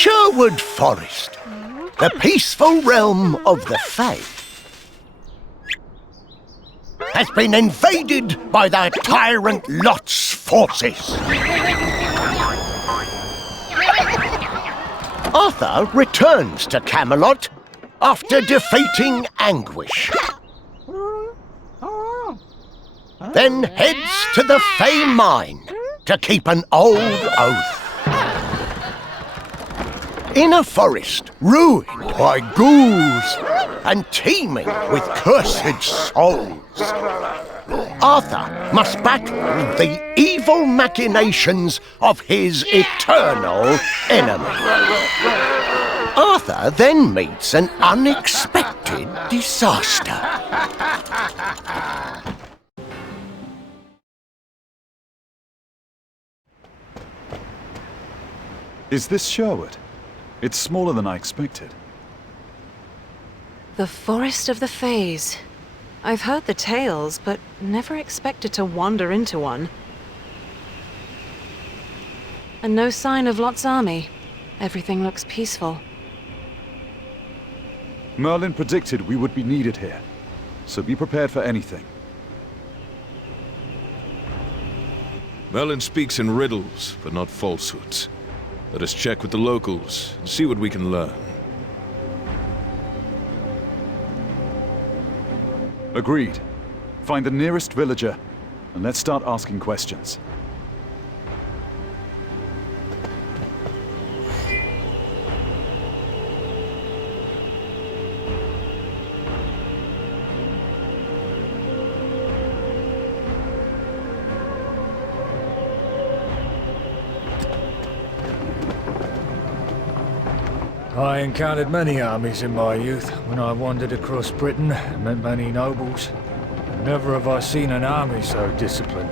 Sherwood Forest, the peaceful realm of the Fae, has been invaded by the tyrant Lot's forces. Arthur returns to Camelot after defeating Anguish. Then heads to the Fae Mine to keep an old oath. In a forest ruined by ghouls and teeming with cursed souls, Arthur must battle the evil machinations of his eternal enemy. Arthur then meets an unexpected disaster. Is this Sherwood? It's smaller than I expected. The Forest of the Fays. I've heard the tales, but never expected to wander into one. And no sign of Lot's army. Everything looks peaceful. Merlin predicted we would be needed here, so be prepared for anything. Merlin speaks in riddles, but not falsehoods. Let us check with the locals and see what we can learn. Agreed. Find the nearest villager, and let's start asking questions. I encountered many armies in my youth when I wandered across Britain and met many nobles. Never have I seen an army so disciplined.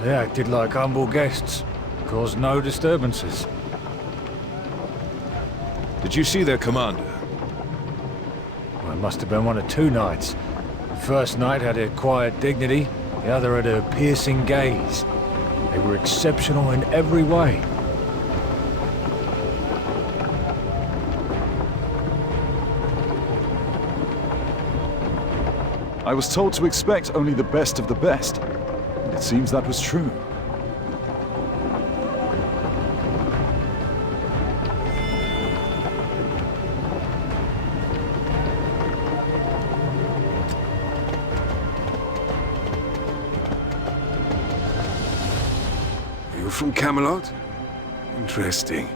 They acted like humble guests, caused no disturbances. Did you see their commander? Well, it must have been one of two knights. The first knight had a quiet dignity, the other had a piercing gaze. They were exceptional in every way. I was told to expect only the best of the best, and it seems that was true. You're from Camelot? Interesting.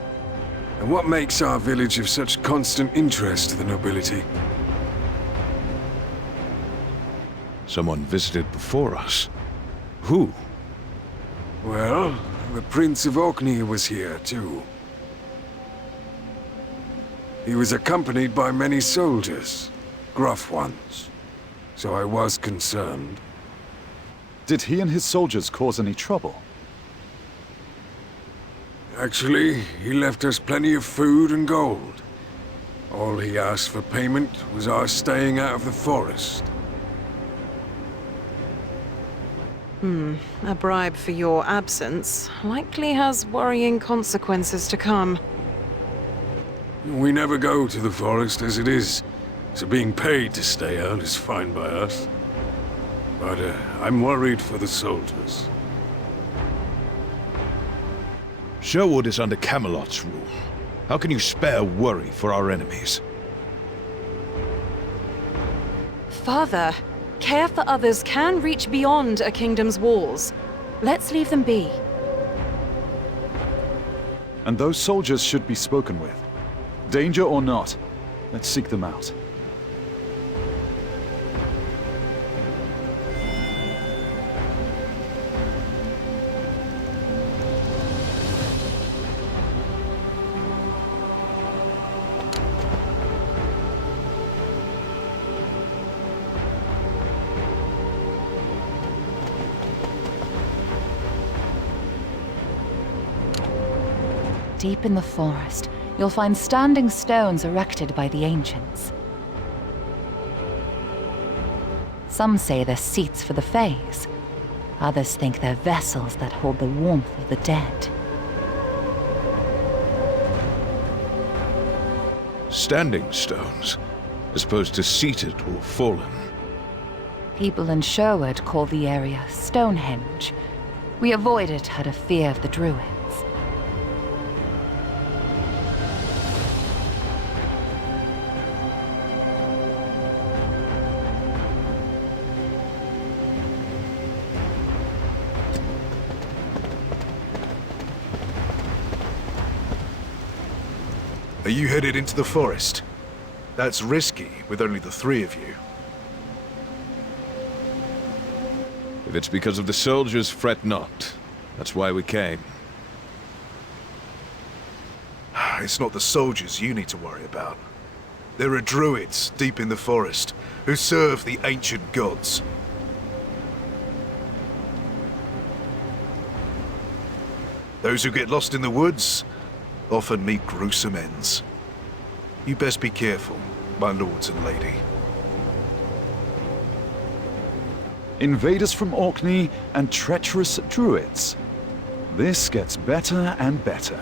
And what makes our village of such constant interest to the nobility? Someone visited before us. Who? Well, the Prince of Orkney was here, too. He was accompanied by many soldiers, gruff ones, so I was concerned. Did he and his soldiers cause any trouble? Actually, he left us plenty of food and gold. All he asked for payment was our staying out of the forest. A bribe for your absence likely has worrying consequences to come. We never go to the forest as it is, so being paid to stay out is fine by us. But I'm worried for the soldiers. Sherwood is under Camelot's rule. How can you spare worry for our enemies? Father, care for others can reach beyond a kingdom's walls. Let's leave them be. And those soldiers should be spoken with. Danger or not, let's seek them out. Deep in the forest, you'll find standing stones erected by the ancients. Some say they're seats for the Fays. Others think they're vessels that hold the warmth of the dead. Standing stones, as opposed to seated or fallen. People in Sherwood call the area Stonehenge. We avoid it out of fear of the Druids. Are you headed into the forest? That's risky, with only the three of you. If it's because of the soldiers, fret not. That's why we came. It's not the soldiers you need to worry about. There are druids deep in the forest who serve the ancient gods. Those who get lost in the woods often meet gruesome ends. You best be careful, my lords and lady. Invaders from Orkney and treacherous druids. This gets better and better.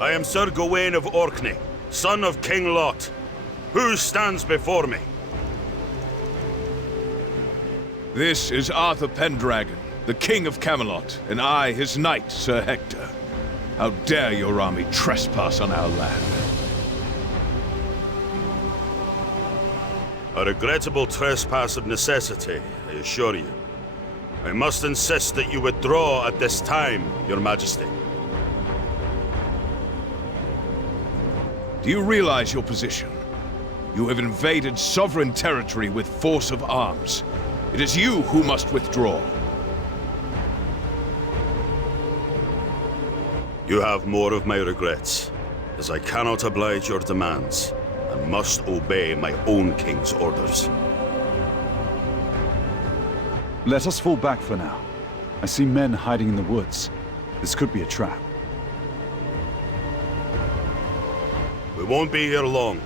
I am Sir Gawain of Orkney, son of King Lot. Who stands before me? This is Arthur Pendragon, the King of Camelot, and I, his knight, Sir Hector. How dare your army trespass on our land? A regrettable trespass of necessity, I assure you. I must insist that you withdraw at this time, Your Majesty. Do you realize your position? You have invaded sovereign territory with force of arms. It is you who must withdraw. You have more of my regrets, as I cannot oblige your demands, and must obey my own king's orders. Let us fall back for now. I see men hiding in the woods. This could be a trap. We won't be here long.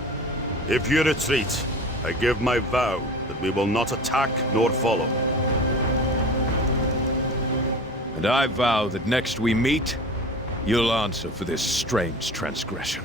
If you retreat, I give my vow that we will not attack nor follow. And I vow that next we meet, you'll answer for this strange transgression.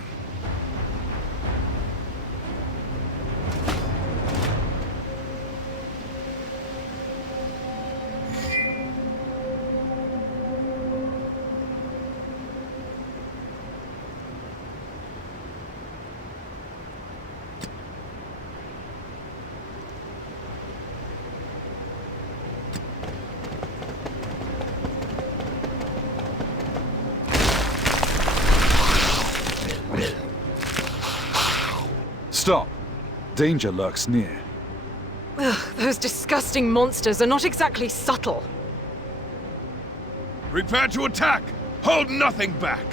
Stop! Danger lurks near. Ugh, those disgusting monsters are not exactly subtle. Prepare to attack! Hold nothing back!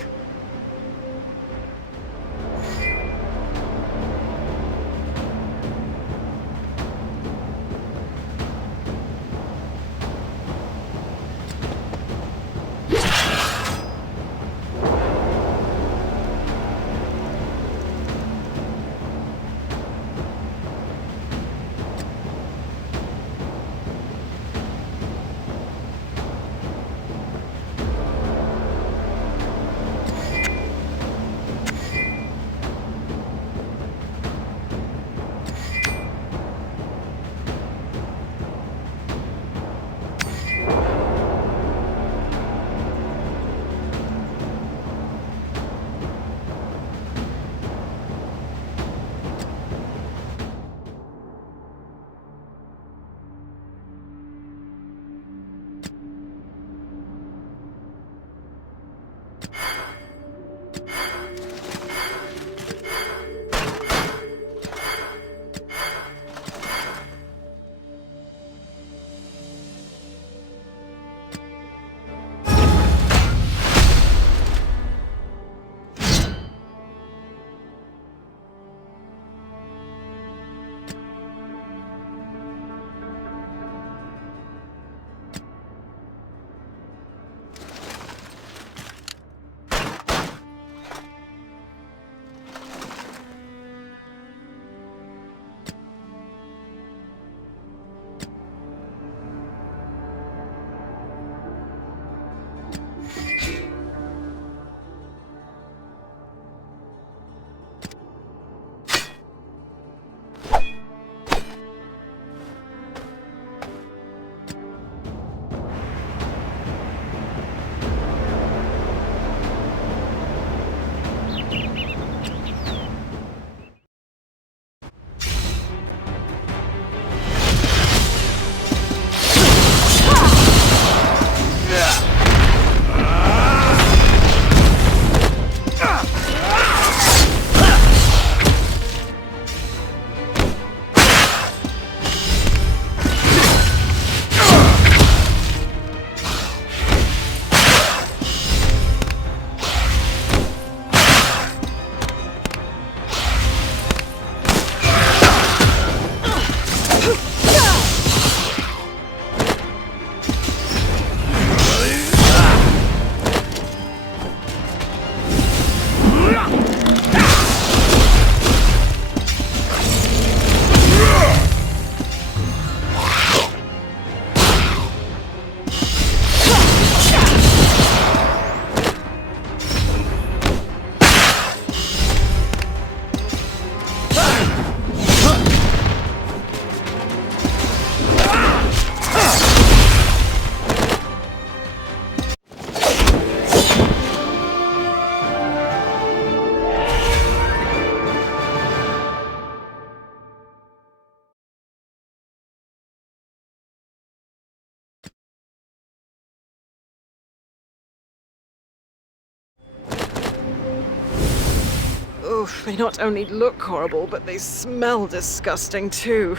Oh, they not only look horrible, but they smell disgusting too.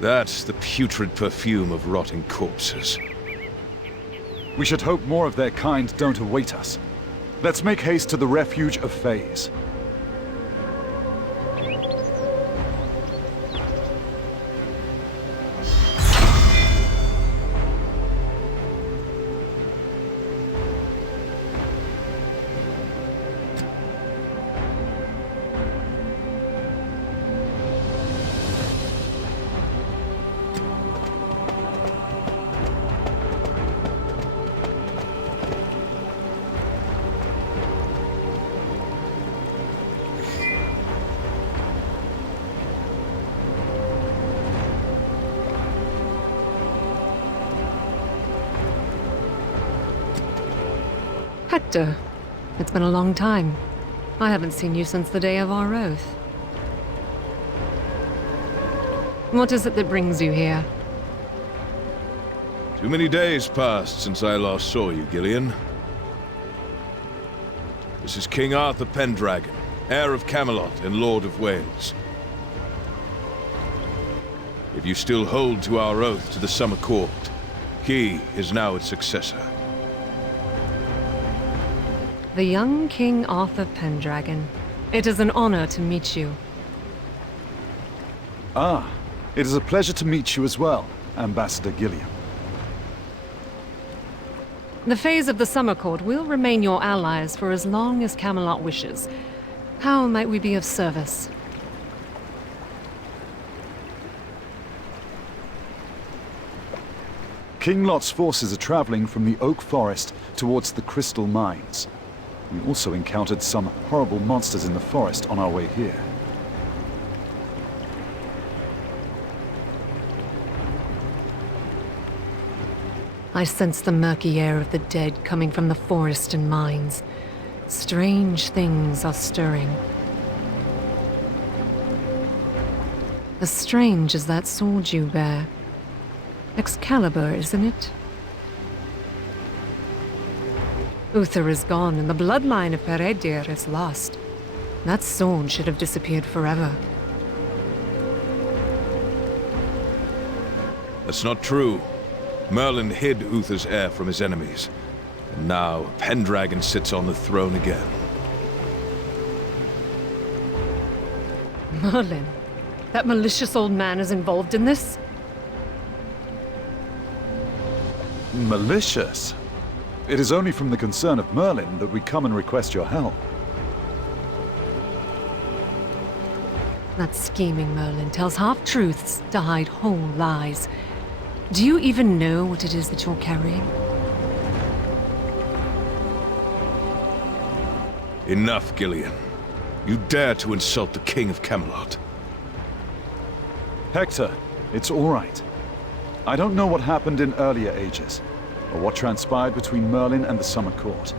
That's the putrid perfume of rotting corpses. We should hope more of their kind don't await us. Let's make haste to the refuge of Fays. Hector, it's been a long time. I haven't seen you since the day of our oath. What is it that brings you here? Too many days passed since I last saw you, Gillian. This is King Arthur Pendragon, heir of Camelot and Lord of Wales. If you still hold to our oath to the Summer Court, he is now its successor. The young King Arthur Pendragon. It is an honor to meet you. Ah, it is a pleasure to meet you as well, Ambassador Gillian. The Fays of the Summer Court will remain your allies for as long as Camelot wishes. How might we be of service? King Lot's forces are traveling from the Oak Forest towards the Crystal Mines. We also encountered some horrible monsters in the forest on our way here. I sense the murky air of the dead coming from the forest and mines. Strange things are stirring. As strange as that sword you bear. Excalibur, isn't it? Uther is gone, and the bloodline of Peredur is lost. That sword should have disappeared forever. That's not true. Merlin hid Uther's heir from his enemies. And now Pendragon sits on the throne again. Merlin? That malicious old man is involved in this? Malicious? It is only from the concern of Merlin that we come and request your help. That scheming Merlin tells half-truths to hide whole lies. Do you even know what it is that you're carrying? Enough, Gillian. You dare to insult the King of Camelot. Hector, it's all right. I don't know what happened in earlier ages, or what transpired between Merlin and the Summer Court.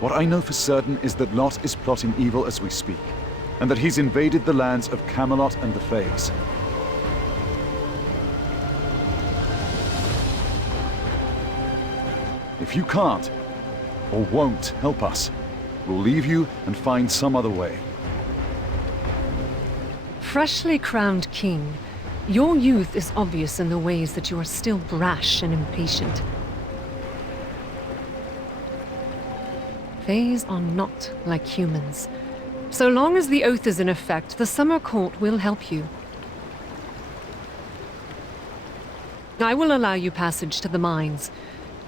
What I know for certain is that Lot is plotting evil as we speak, and that he's invaded the lands of Camelot and the Fays. If you can't, or won't help us, we'll leave you and find some other way. Freshly crowned king, your youth is obvious in the ways that you are still brash and impatient. Fays are not like humans. So long as the oath is in effect, the Summer Court will help you. I will allow you passage to the mines.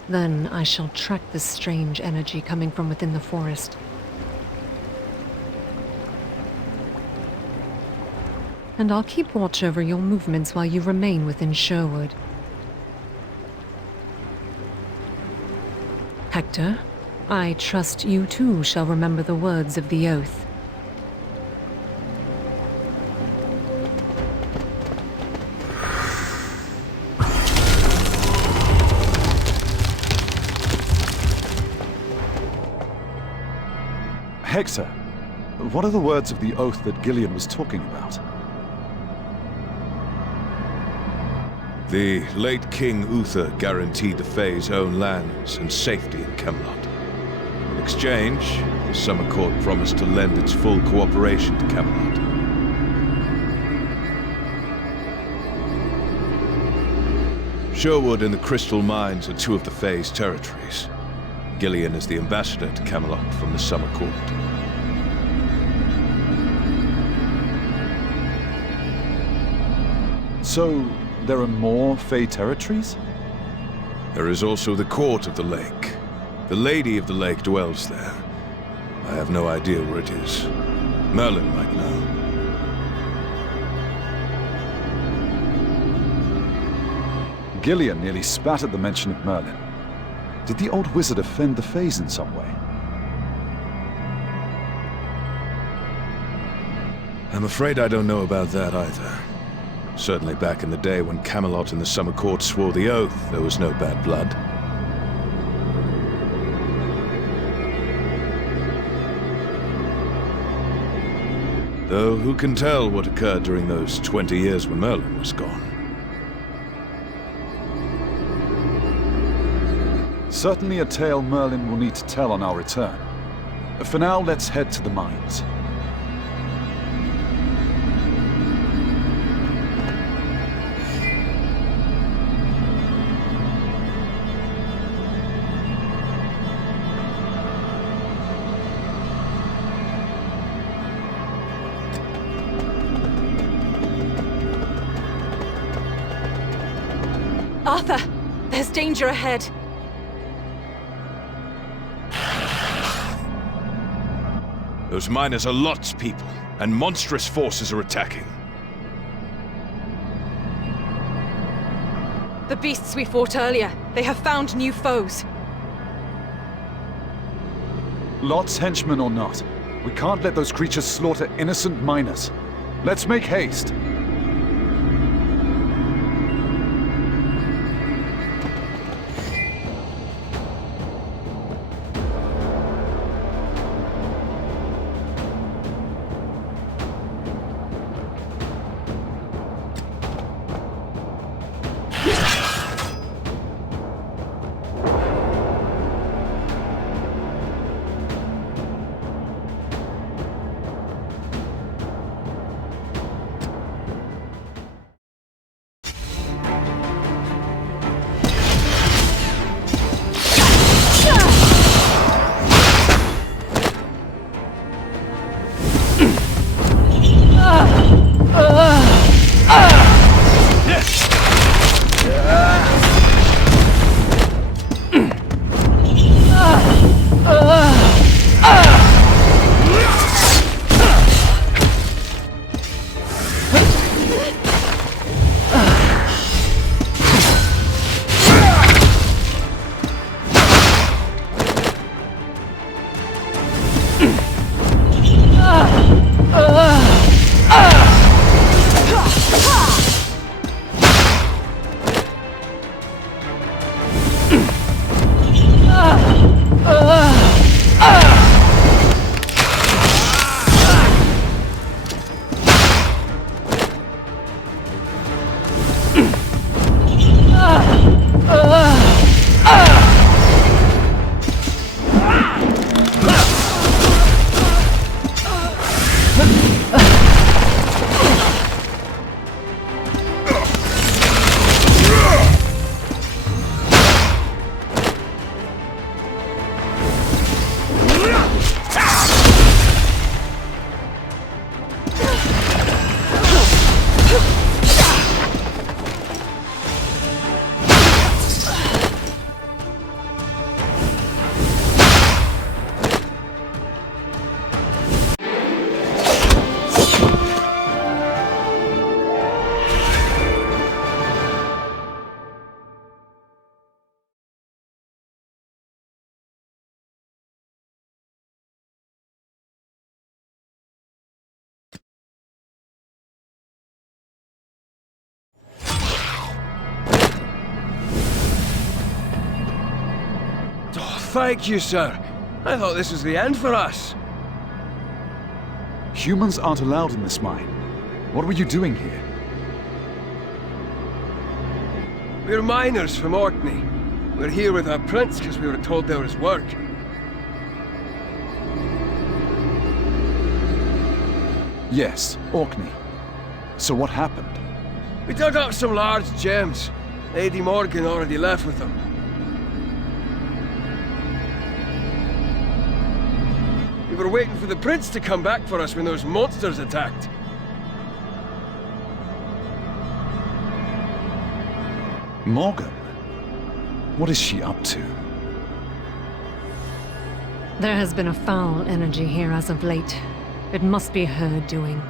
Then I shall track this strange energy coming from within the forest. And I'll keep watch over your movements while you remain within Sherwood. Hector, I trust you too shall remember the words of the oath. Hector, what are the words of the oath that Gillian was talking about? The late King Uther guaranteed the Fae's own lands and safety in Camelot. In exchange, the Summer Court promised to lend its full cooperation to Camelot. Sherwood and the Crystal Mines are two of the Fae's territories. Gillian is the ambassador to Camelot from the Summer Court. So, there are more Fae territories? There is also the Court of the Lake. The Lady of the Lake dwells there. I have no idea where it is. Merlin might know. Gillian nearly spat at the mention of Merlin. Did the old wizard offend the Faes in some way? I'm afraid I don't know about that either. Certainly back in the day when Camelot and the Summer Court swore the oath, there was no bad blood. Though who can tell what occurred during those 20 years when Merlin was gone? Certainly a tale Merlin will need to tell on our return. For now, let's head to the mines. Arthur! There's danger ahead! Those miners are Lot's people, and monstrous forces are attacking. The beasts we fought earlier, they have found new foes. Lot's henchmen or not, we can't let those creatures slaughter innocent miners. Let's make haste. Thank you, sir. I thought this was the end for us. Humans aren't allowed in this mine. What were you doing here? We're miners from Orkney. We're here with our prince because we were told there was work. Yes, Orkney. So what happened? We dug up some large gems. Lady Morgan already left with them. We were waiting for the prince to come back for us when those monsters attacked. Morgan? What is she up to? There has been a foul energy here as of late. It must be her doing.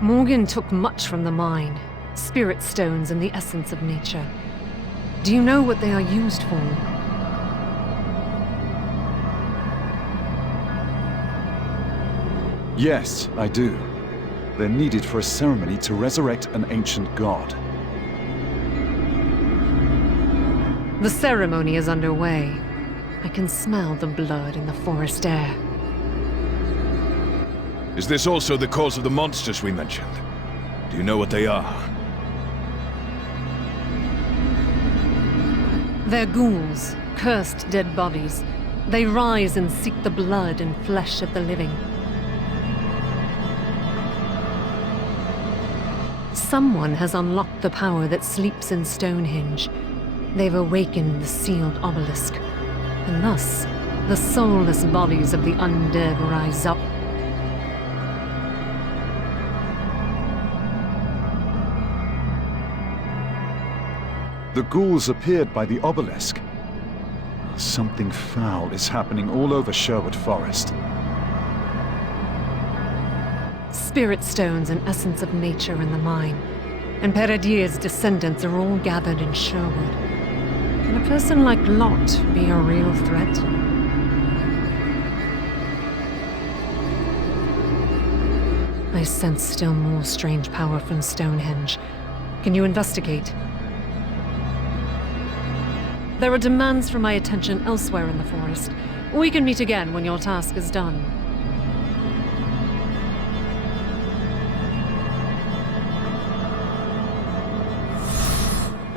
Morgan took much from the mine. Spirit stones and the essence of nature. Do you know what they are used for? Yes, I do. They're needed for a ceremony to resurrect an ancient god. The ceremony is underway. I can smell the blood in the forest air. Is this also the cause of the monsters we mentioned? Do you know what they are? They're ghouls, cursed dead bodies. They rise and seek the blood and flesh of the living. Someone has unlocked the power that sleeps in Stonehenge. They've awakened the sealed obelisk. And thus, the soulless bodies of the undead rise up. The ghouls appeared by the obelisk. Something foul is happening all over Sherwood Forest. Spirit stones and essence of nature in the mine. And Peredier's descendants are all gathered in Sherwood. Can a person like Lot be a real threat? I sense still more strange power from Stonehenge. Can you investigate? There are demands for my attention elsewhere in the forest. We can meet again when your task is done.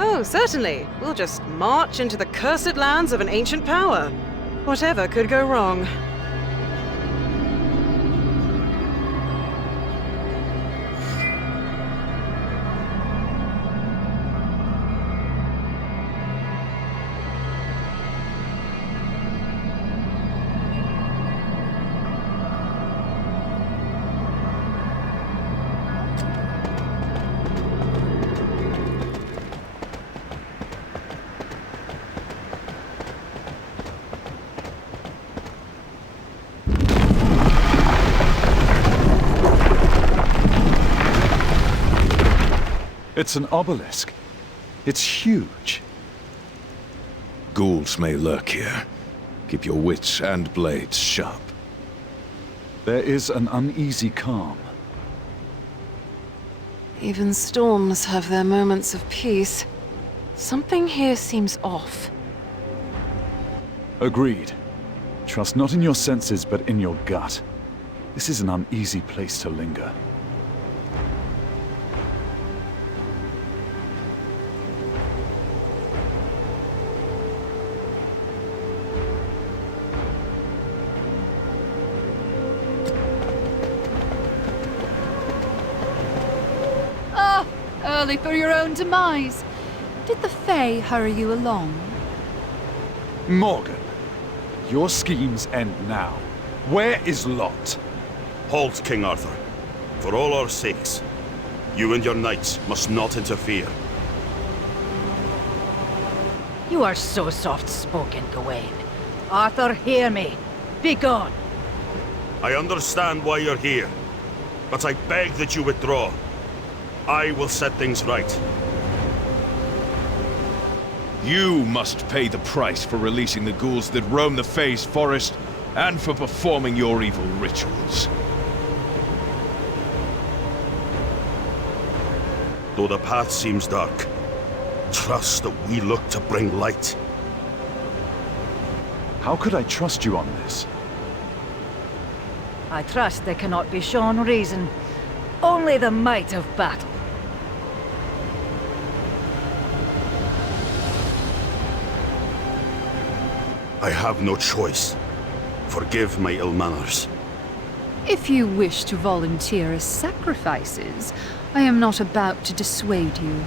Oh, certainly. We'll just march into the cursed lands of an ancient power. Whatever could go wrong. It's an obelisk. It's huge. Ghouls may lurk here. Keep your wits and blades sharp. There is an uneasy calm. Even storms have their moments of peace. Something here seems off. Agreed. Trust not in your senses, but in your gut. This is an uneasy place to linger. Early for your own demise. Did the Fae hurry you along? Morgan, your schemes end now. Where is Lot? Halt, King Arthur. For all our sakes, you and your knights must not interfere. You are so soft-spoken, Gawain. Arthur, hear me. Be gone. I understand why you're here, but I beg that you withdraw. I will set things right. You must pay the price for releasing the ghouls that roam the Fae's forest, and for performing your evil rituals. Though the path seems dark, trust that we look to bring light. How could I trust you on this? I trust they cannot be shown reason. Only the might of battle. I have no choice. Forgive my ill manners. If you wish to volunteer as sacrifices, I am not about to dissuade you.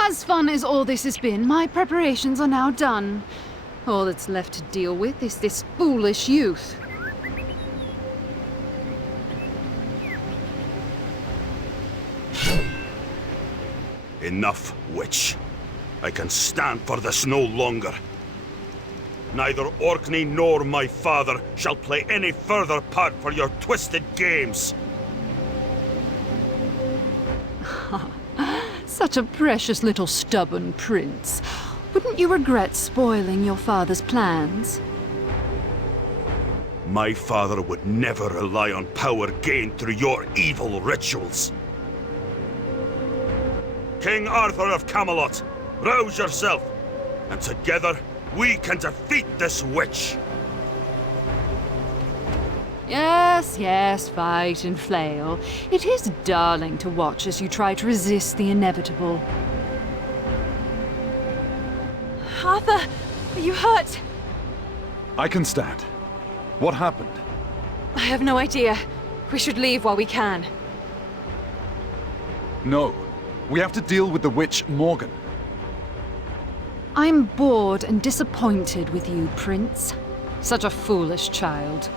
As fun as all this has been, my preparations are now done. All that's left to deal with is this foolish youth. Enough, witch. I can stand for this no longer. Neither Orkney nor my father shall play any further part for your twisted games. Such a precious little stubborn prince. Wouldn't you regret spoiling your father's plans? My father would never rely on power gained through your evil rituals. King Arthur of Camelot, rouse yourself, and together we can defeat this witch! Yes, yes, fight and flail. It is darling to watch as you try to resist the inevitable. Arthur, are you hurt? I can stand. What happened? I have no idea. We should leave while we can. No. We have to deal with the witch Morgan. I'm bored and disappointed with you, Prince. Such a foolish child.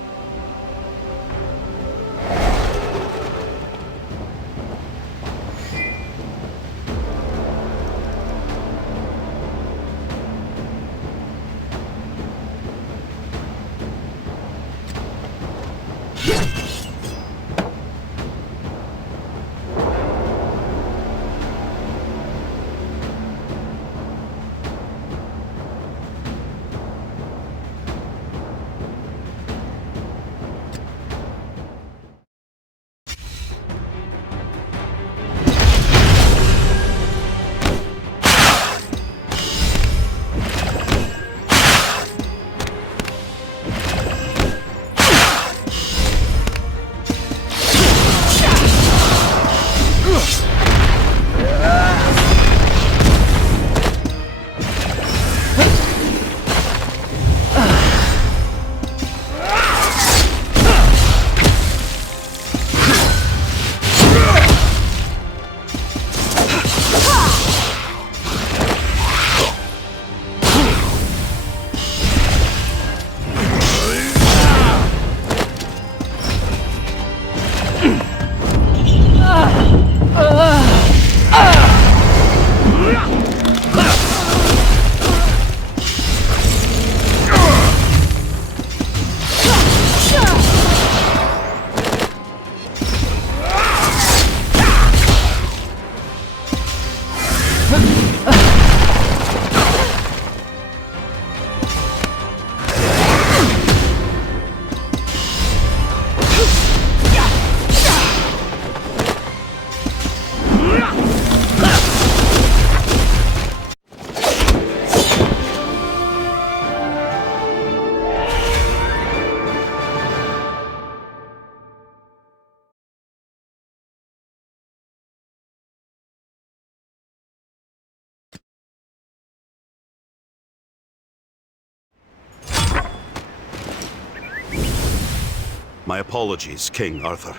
My apologies, King Arthur.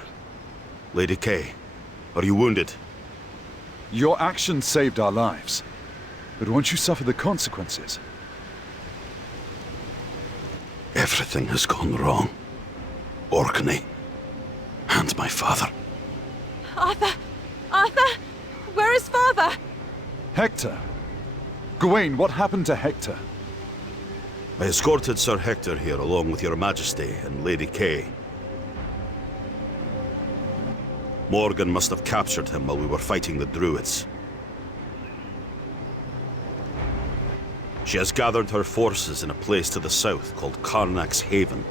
Lady Kay, are you wounded? Your actions saved our lives. But won't you suffer the consequences? Everything has gone wrong. Orkney. And my father. Arthur! Arthur! Where is father? Hector! Gawain, what happened to Hector? I escorted Sir Hector here along with your majesty and Lady Kay. Morgan must have captured him while we were fighting the Druids. She has gathered her forces in a place to the south called Karnak's Haven.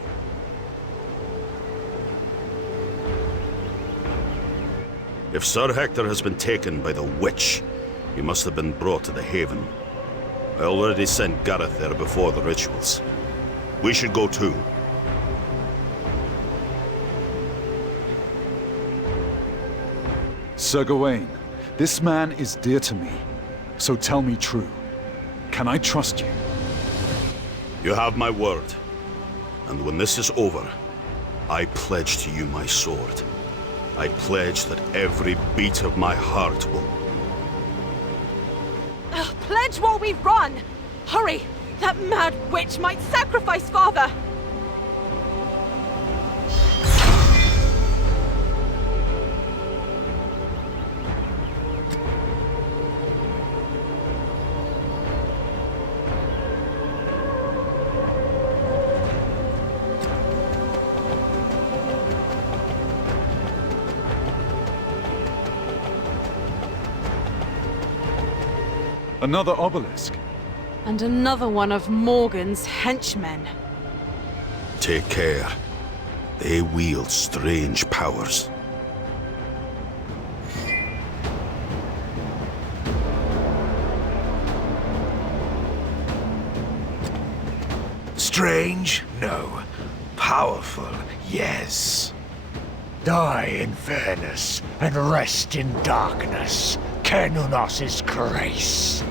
If Sir Hector has been taken by the witch, he must have been brought to the Haven. I already sent Gareth there before the rituals. We should go too. Sir Gawain, this man is dear to me. So tell me true. Can I trust you? You have my word. And when this is over, I pledge to you my sword. I pledge that every beat of my heart will... Pledge while we run! Hurry! That mad witch might sacrifice father! Another obelisk. And another one of Morgan's henchmen. Take care. They wield strange powers. Strange? No. Powerful? Yes. Die in fairness and rest in darkness. Kenunas's grace.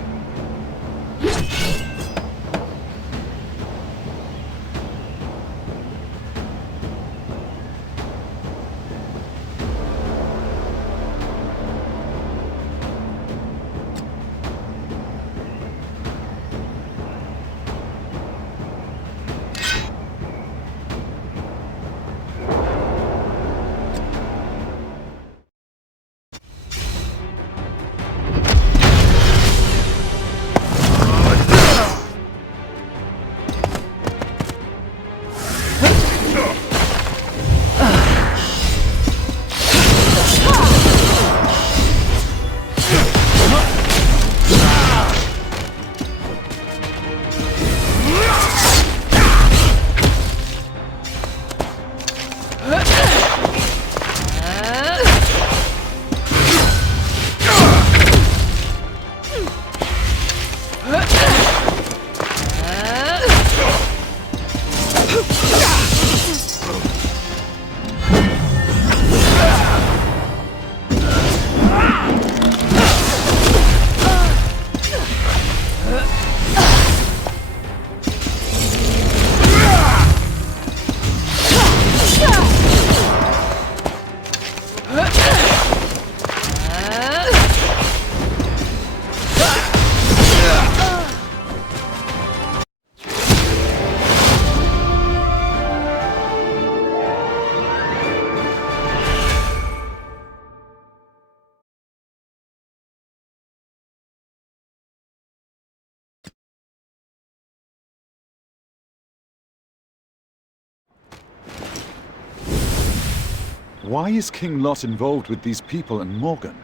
Why is King Lot involved with these people and Morgan?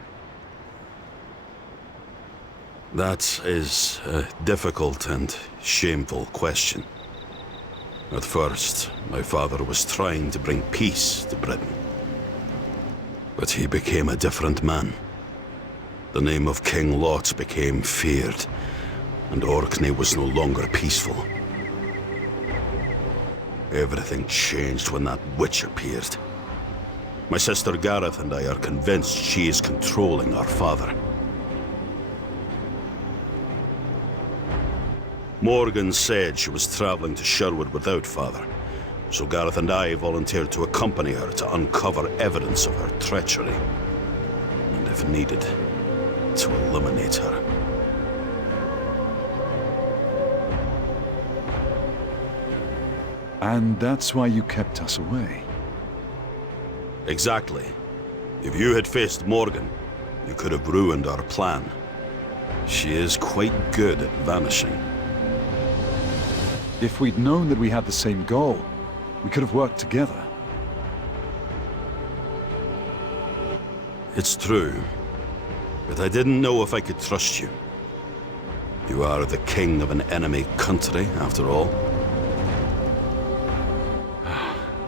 That is a difficult and shameful question. At first, my father was trying to bring peace to Britain. But he became a different man. The name of King Lot became feared, and Orkney was no longer peaceful. Everything changed when that witch appeared. My sister Gareth and I are convinced she is controlling our father. Morgan said she was traveling to Sherwood without father, So Gareth and I volunteered to accompany her to uncover evidence of her treachery. And if needed, to eliminate her. And that's why you kept us away. Exactly. If you had faced Morgan, you could have ruined our plan. She is quite good at vanishing. If we'd known that we had the same goal, we could have worked together. It's true. But I didn't know if I could trust you. You are the king of an enemy country, after all.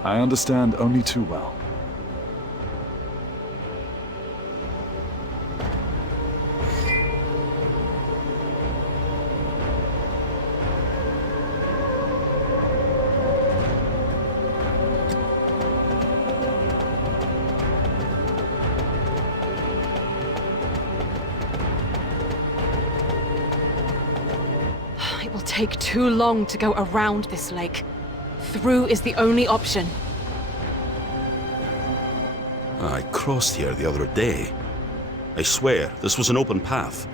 I understand only too well. It will take too long to go around this lake. Through is the only option. I crossed here the other day. I swear, this was an open path.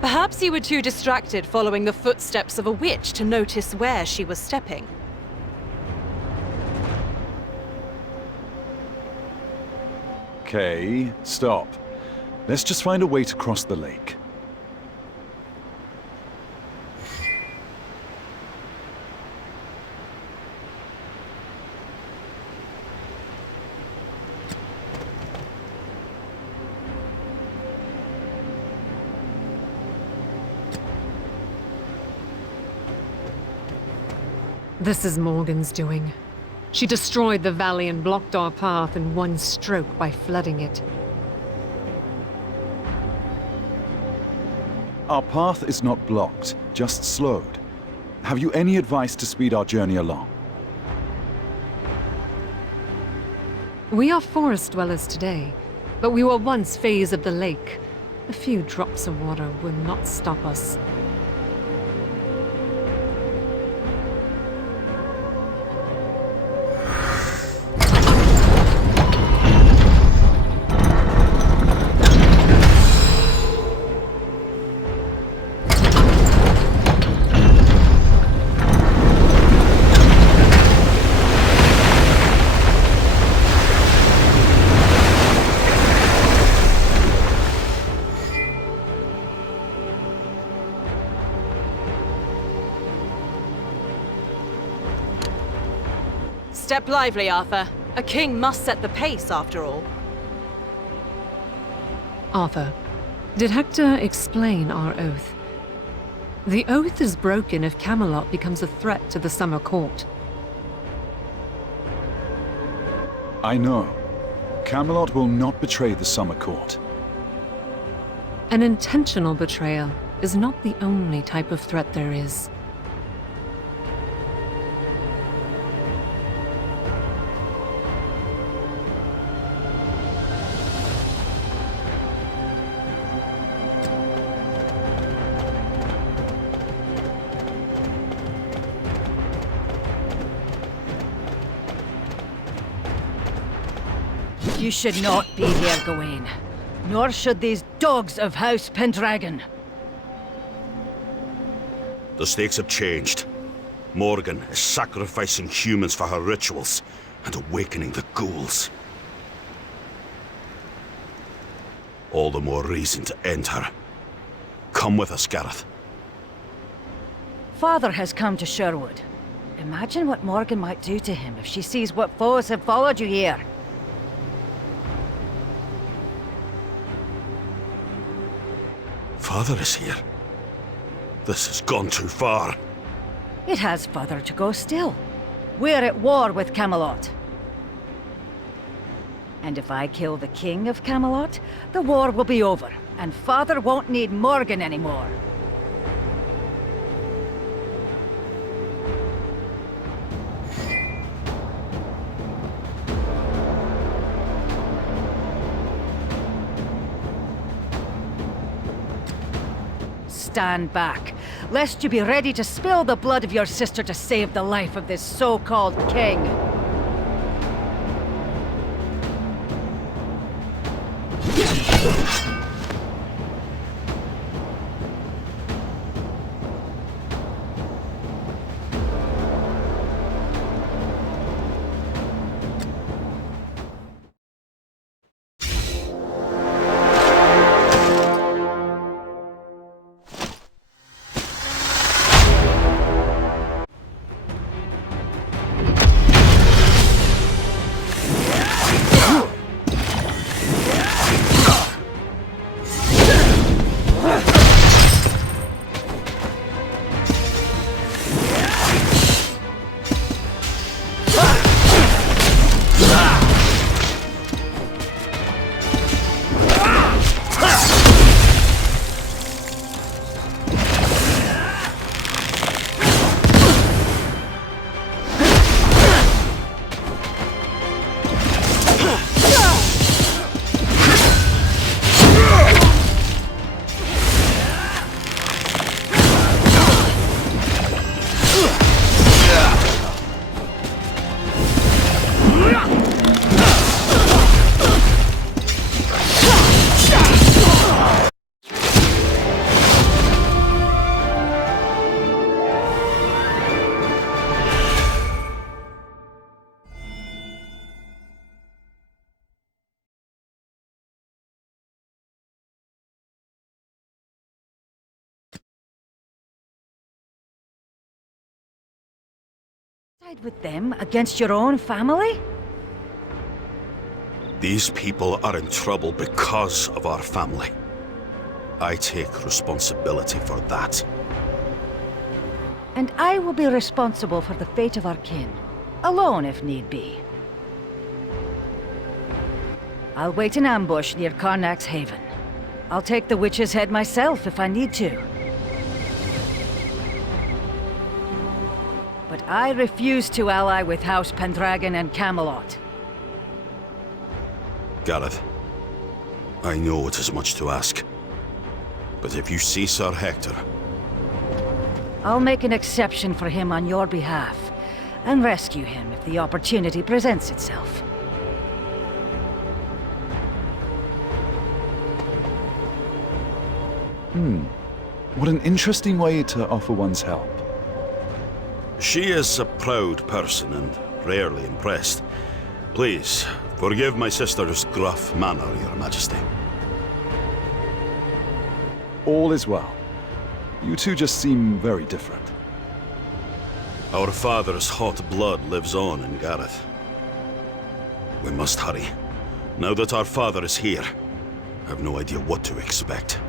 Perhaps you were too distracted following the footsteps of a witch to notice where she was stepping. Okay, stop. Let's just find a way to cross the lake. This is Morgan's doing. She destroyed the valley and blocked our path in one stroke by flooding it. Our path is not blocked, just slowed. Have you any advice to speed our journey along? We are forest dwellers today, but we were once phase of the lake. A few drops of water will not stop us. Step lively, Arthur. A king must set the pace, after all. Arthur, did Hector explain our oath? The oath is broken if Camelot becomes a threat to the Summer Court. I know. Camelot will not betray the Summer Court. An intentional betrayal is not the only type of threat there is. You should not be here, Gawain. Nor should these dogs of House Pendragon. The stakes have changed. Morgan is sacrificing humans for her rituals and awakening the ghouls. All the more reason to end her. Come with us, Gareth. Father has come to Sherwood. Imagine what Morgan might do to him if she sees what foes have followed you here. Father is here. This has gone too far. It has further to go still. We're at war with Camelot. And if I kill the king of Camelot, the war will be over, and Father won't need Morgan anymore. stand back, lest you be ready to spill the blood of your sister to save the life of this so-called king. Side with them against your own family? These people are in trouble because of our family. I take responsibility for that. And I will be responsible for the fate of our kin. Alone, if need be. I'll wait in ambush near Karnak's Haven. I'll take the witch's head myself if I need to. But I refuse to ally with House Pendragon and Camelot. Gareth, I know it is much to ask, but if you see Sir Hector... I'll make an exception for him on your behalf, and rescue him if the opportunity presents itself. What an interesting way to offer one's help. She is a proud person and rarely impressed. Please, forgive my sister's gruff manner, Your Majesty. All is well. You two just seem very different. Our father's hot blood lives on in Gareth. We must hurry. Now that our father is here, I have no idea what to expect.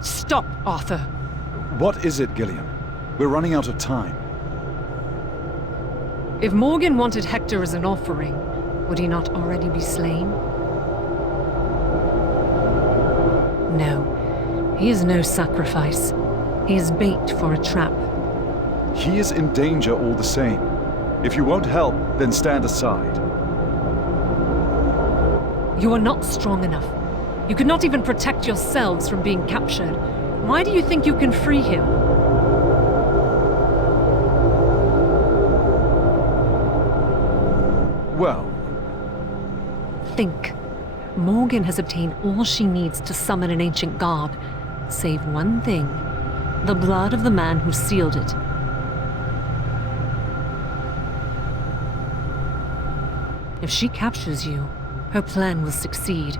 Stop, Arthur. What is it, Gillian? We're running out of time. If Morgan wanted Hector as an offering, would he not already be slain? No, he is no sacrifice. He is bait for a trap. He is in danger all the same. If you won't help, then stand aside. You are not strong enough. You could not even protect yourselves from being captured. Why do you think you can free him? Well... Think. Morgan has obtained all she needs to summon an ancient god, save one thing. The blood of the man who sealed it. If she captures you, her plan will succeed.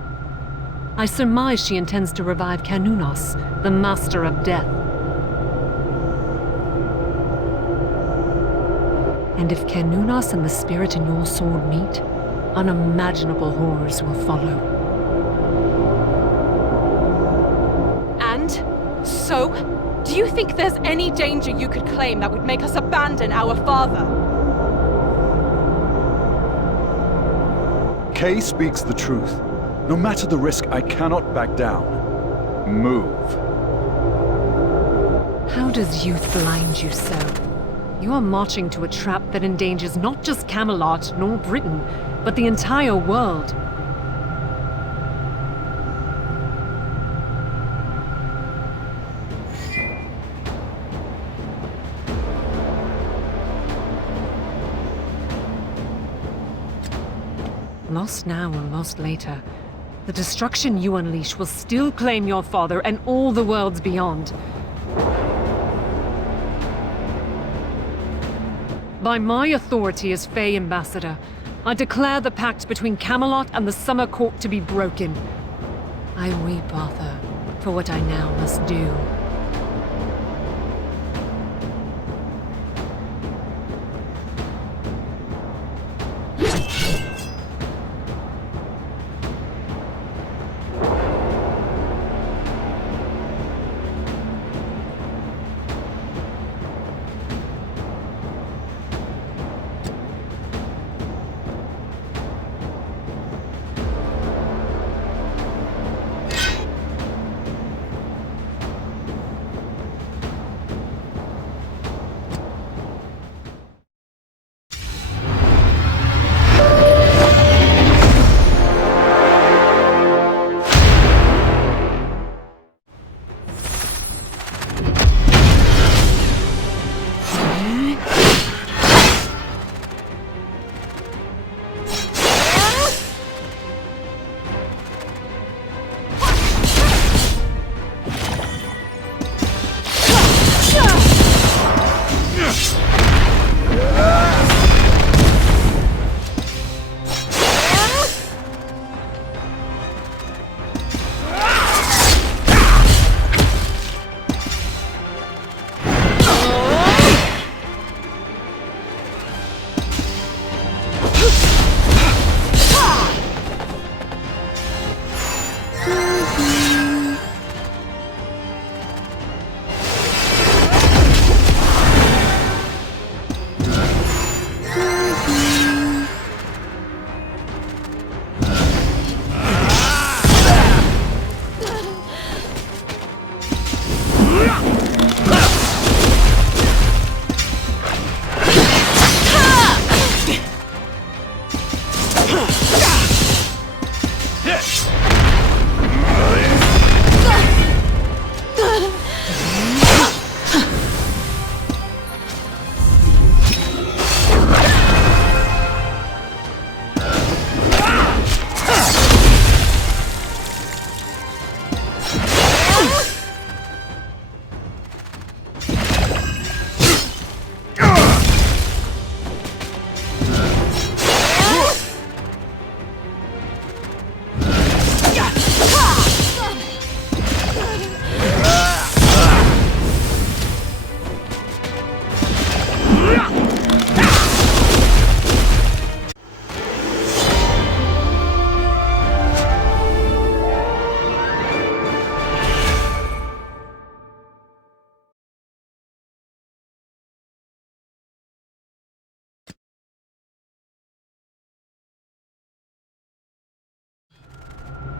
I surmise she intends to revive Canunos, the Master of Death. And if Canunos and the spirit in your sword meet, unimaginable horrors will follow. And? So? Do you think there's any danger you could claim that would make us abandon our father? Kay speaks the truth. No matter the risk, I cannot back down. Move. How does youth blind you so? You are marching to a trap that endangers not just Camelot nor Britain, but the entire world. Lost now or lost later, the destruction you unleash will still claim your father and all the worlds beyond. By my authority as Fey Ambassador, I declare the pact between Camelot and the Summer Court to be broken. I weep, Arthur, for what I now must do.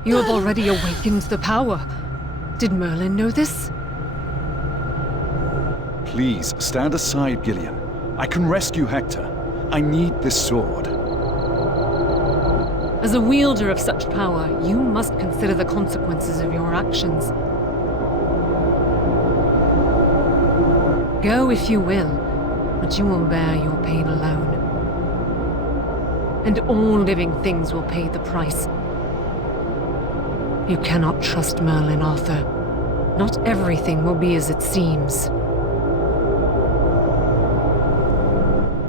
You have already awakened the power. Did Merlin know this? Please, stand aside, Gillian. I can rescue Hector. I need this sword. As a wielder of such power, you must consider the consequences of your actions. Go if you will, but you will bear your pain alone. And all living things will pay the price. You cannot trust Merlin, Arthur. Not everything will be as it seems.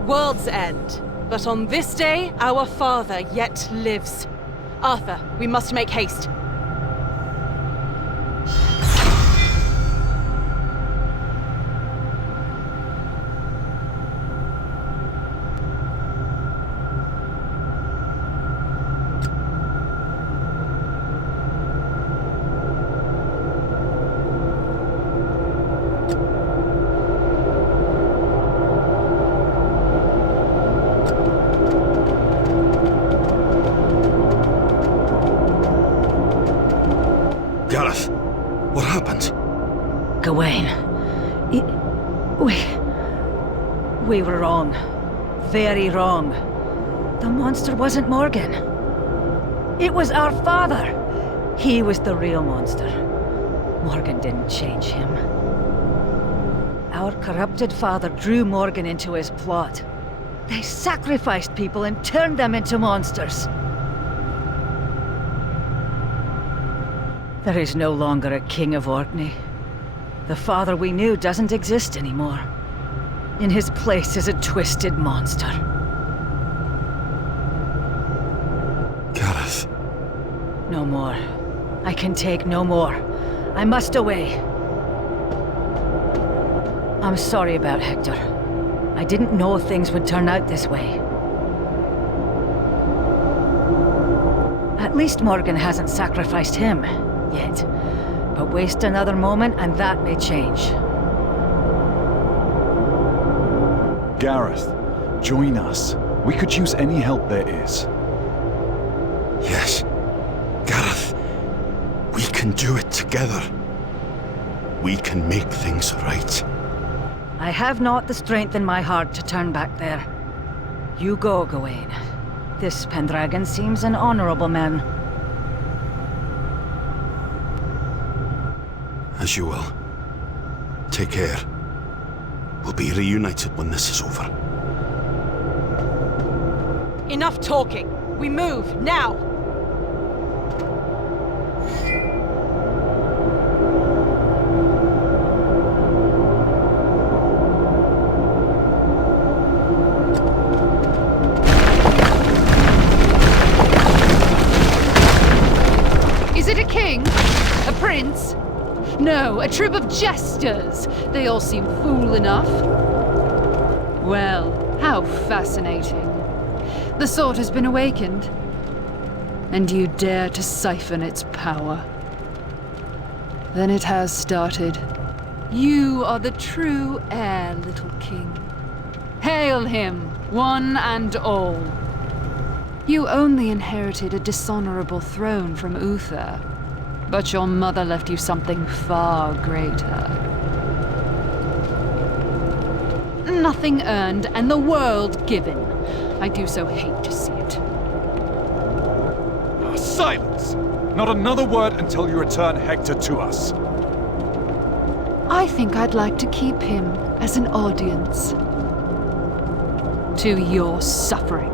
World's end. But on this day, our father yet lives. Arthur, we must make haste. Gareth, what happened? Gawain. We were wrong. Very wrong. The monster wasn't Morgan. It was our father. He was the real monster. Morgan didn't change him. Our corrupted father drew Morgan into his plot. They sacrificed people and turned them into monsters. There is no longer a king of Orkney. The father we knew doesn't exist anymore. In his place is a twisted monster. Gareth. No more. I can take no more. I must away. I'm sorry about Hector. I didn't know things would turn out this way. At least Morgan hasn't sacrificed him. Yet. But waste another moment and that may change. Gareth, join us. We could use any help there is. Yes. Gareth. We can do it together. We can make things right. I have not the strength in my heart to turn back there. You go, Gawain. This Pendragon seems an honorable man. As you will. Take care. We'll be reunited when this is over. Enough talking. We move, now! Is it a king? A prince? No, a troop of jesters. They all seem fool enough. Well, how fascinating. The sword has been awakened. And you dare to siphon its power. Then it has started. You are the true heir, little king. Hail him, one and all. You only inherited a dishonorable throne from Uther. But your mother left you something far greater. Nothing earned, and the world given. I do so hate to see it. Silence! Not another word until you return Hector to us. I think I'd like to keep him as an audience. To your suffering.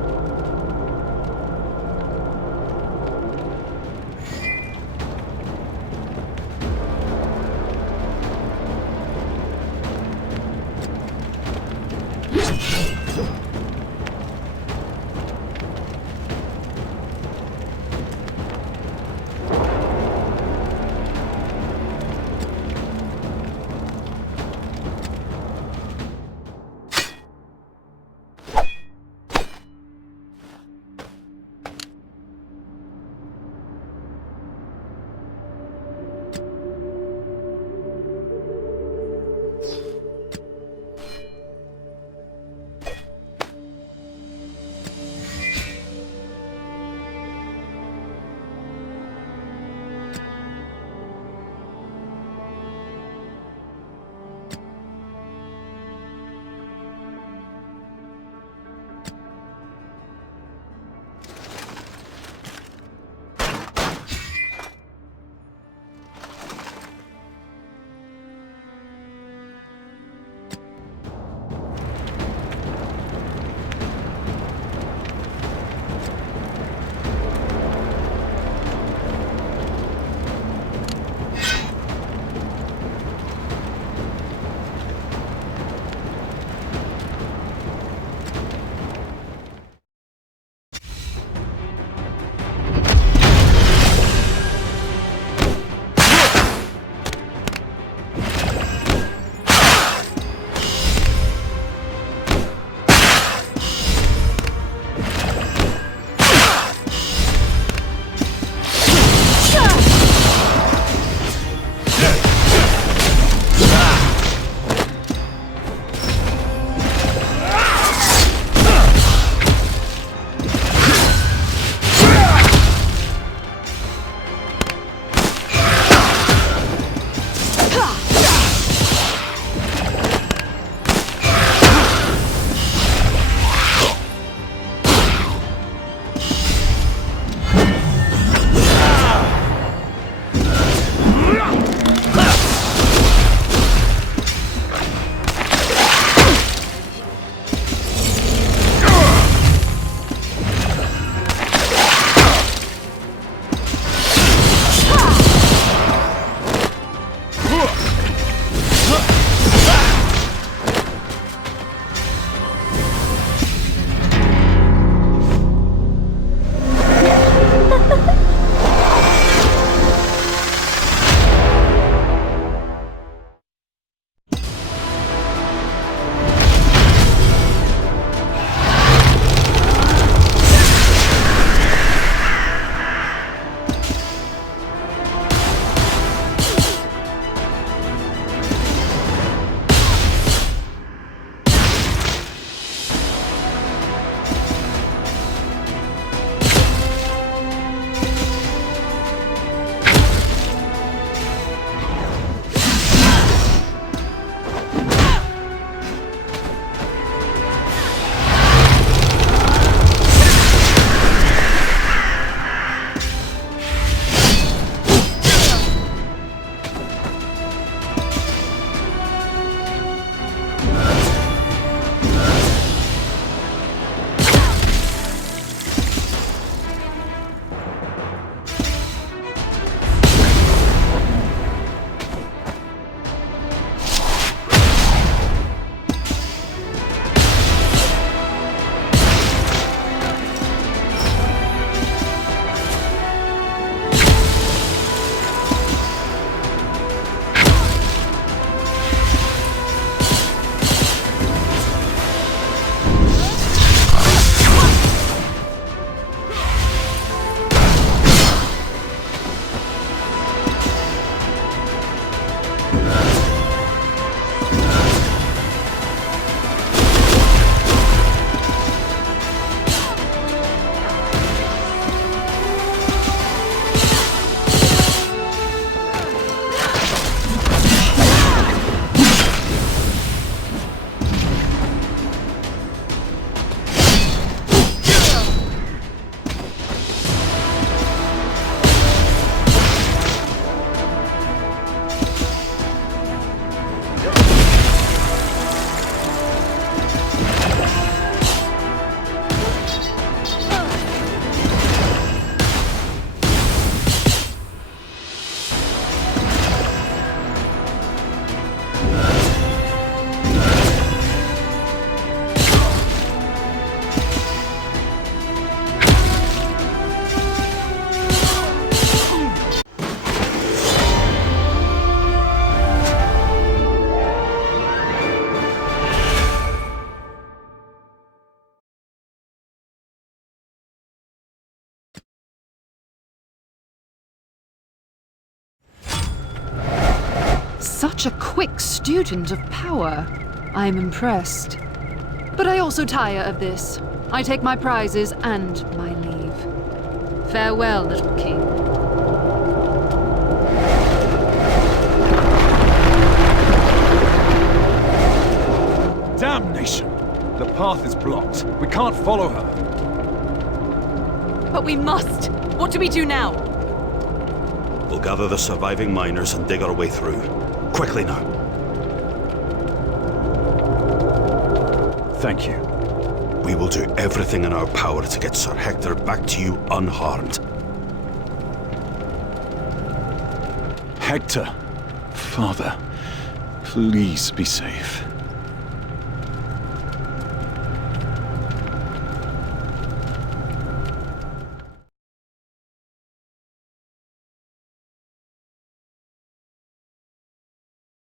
Such a quick student of power. I'm impressed. But I also tire of this. I take my prizes and my leave. Farewell, little king. Damnation! The path is blocked. We can't follow her. But we must! What do we do now? We'll gather the surviving miners and dig our way through. Quickly now. Thank you. We will do everything in our power to get Sir Hector back to you unharmed. Hector, Father, please be safe.